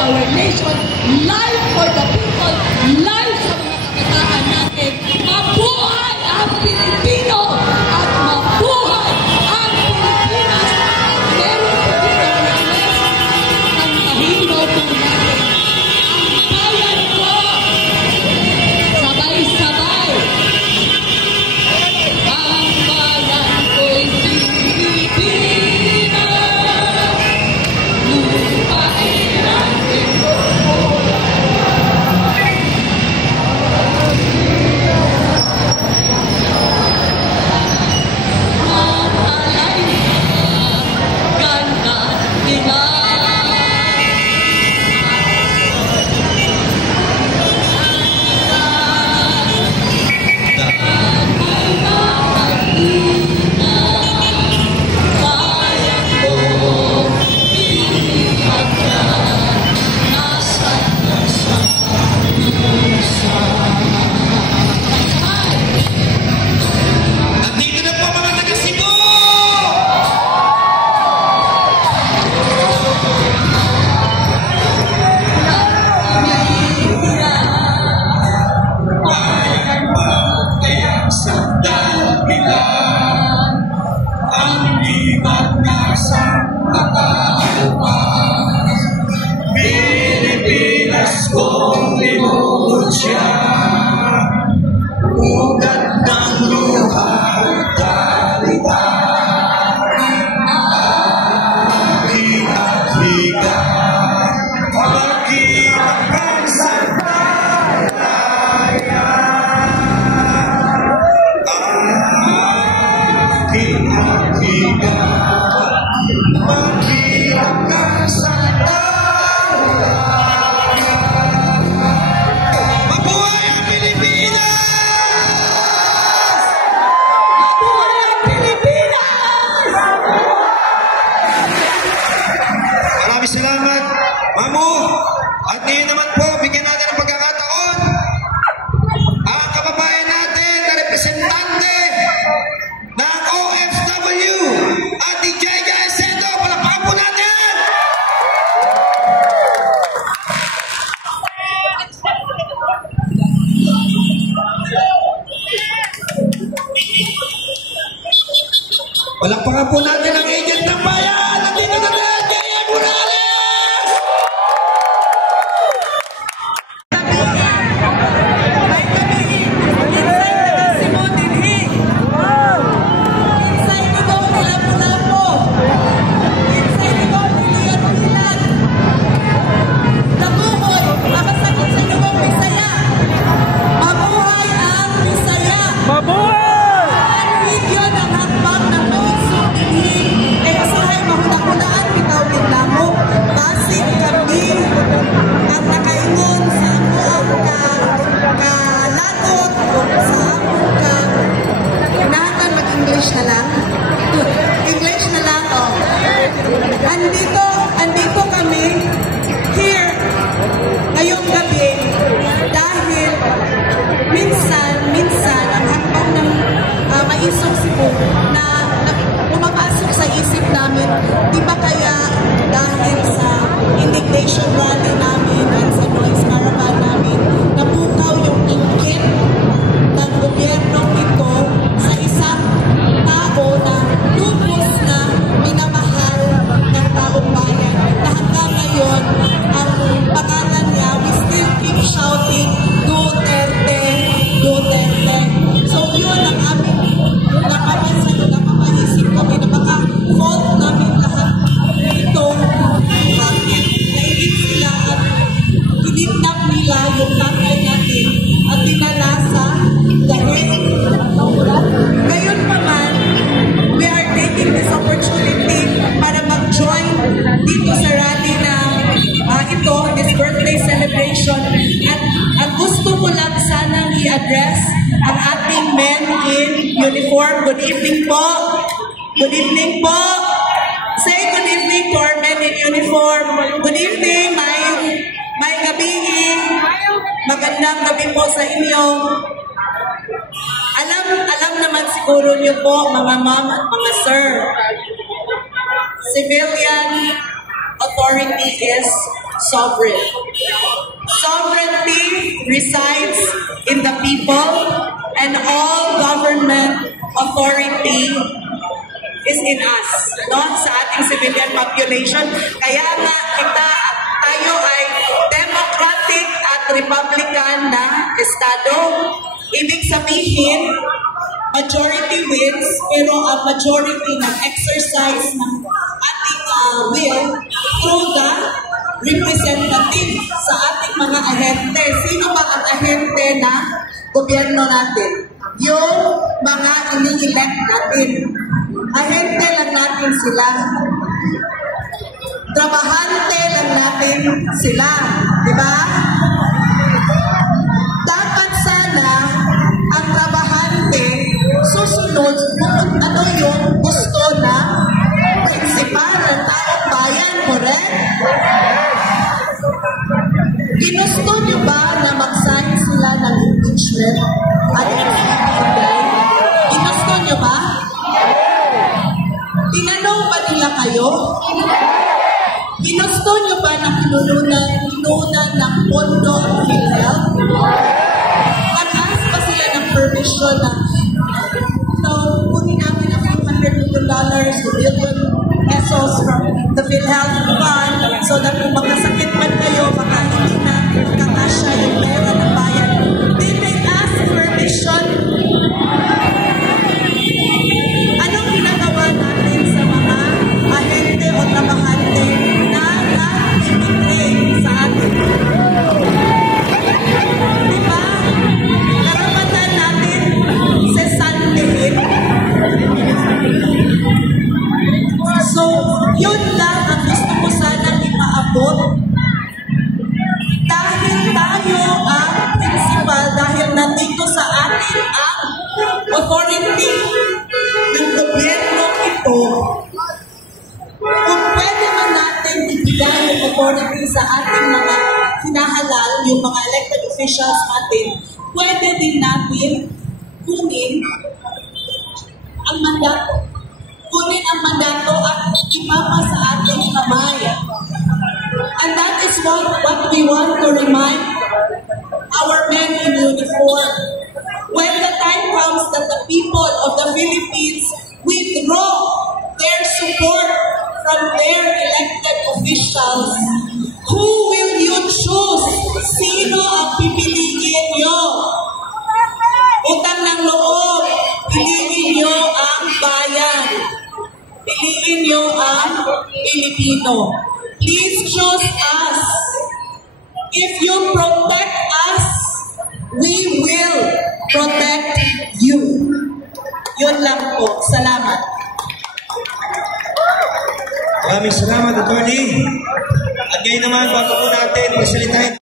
our nation, life for the people, life sa mga kabataan natin. Mabuhay ang Pilipino at mabuhay ang Pilipinas. Meron po dito ang kahino po natin. Ang bayan ko, sabay-sabay. Ang bayan ko'y Pilipinas. Lupain natin po. Pilipinas kong limunsya, ugat ng luha, talita, hika-hika, mag-iwag ang sandalaya. Hika-hika, mag-iwag ang sandalaya. Salamat, Mamo. At ngayon naman po, bigyan natin ng pagkakataon ang kababayan natin na representante ng OFW at ni JJ Sendo. Palakpakan po natin! Palakpakan po natin ang agent ng bayan. Nandito na rin! Andito kami here ngayong gabi dahil minsan ang hakbang ng Maisog Cebu na pumapasok sa isip namin, di ba kaya dahil sa indignation rally namin at sa noise caravan namin, napukaw yung inggit ng gobyernong ito sa isang tao na lubos na minamahal ng taong bayan. Na hanggang ngayon, ang pangalan niya, we still keep shouting, Duterte, Duterte. So yun ang aming napapaisip kami na baka fault namin lahat ito. Bakit naigit sila at kinidnap nila yung tatay natin at dinala sa dahil. Ngayon pa man, we are taking this opportunity para mag-join dito sa rally na ito, this birthday celebration. At ang gusto ko lang sanang i-address ang ating men in uniform. Good evening po. Good evening po. Say good evening to our men in uniform. Good evening, may gabi. Magandang gabi po sa inyo. Alam naman siguro niyo po, mga ma'am at mga sir, civilian authority is sovereign. Sovereignty resides in the people, and all government authority is in us, no? Sa ating civilian population. Kaya nga tayo ay democratic at republican na estado. Ibig sabihin, majority wins, pero ang majority nag-exercise ng ating will through the representative sa ating mga ahente. Sino ba ang ahente na gobyerno natin? Yung mga ini-elect natin. Ahente lang natin sila. Trabahante lang natin sila. Diba? Dapat sana ang trabahante susunod kung ano yung gusto na prinsipal ng taong bayan, correct? Ginusto nyo ba na mag-sign sila ng impeachment at impeachment? Ginusto nyo ba? Tinanong ba nila kayo? Ginusto nyo ba na pinunan ng pondo ang PhilHealth? Nag-ask ba sila ng permission na kunin namin ang $200 million, billion pesos from the PhilHealth Fund so that kung magkasakit man kayo, baka hindi na kakasya yung pera ng bayan. Did they ask permission? Anong ginagawa natin sa mga ahente o trabahante na na-betray sa atin? Diba? Karapatan natin sesantehin. So, yun lang ang gusto ko sanang ipaabot. Dahil tayo ang principal, dahil nandito sa atin ang authority ng gobyerno ito, kung pwede man natin ibigay yung authority sa ating mga hinahalal, yung mga elected officials natin, pwede din natin kunin ang mandato. Kunin ang mandato at ipapa sa ating kamay. And that is what we want to remind our men in uniform. When the time comes that the people of the Philippines withdraw their support from their elected officials, who will you choose? Sino ang pipiliin nyo? Utang ng loob, piliin nyo ang bayan. Piliin nyo ang Pilipino. Please choose us. If you protect us, we will protect you. Yun lang po. Salamat. Maraming salamat, Atty. At ngayon naman, bago po natin magsalitain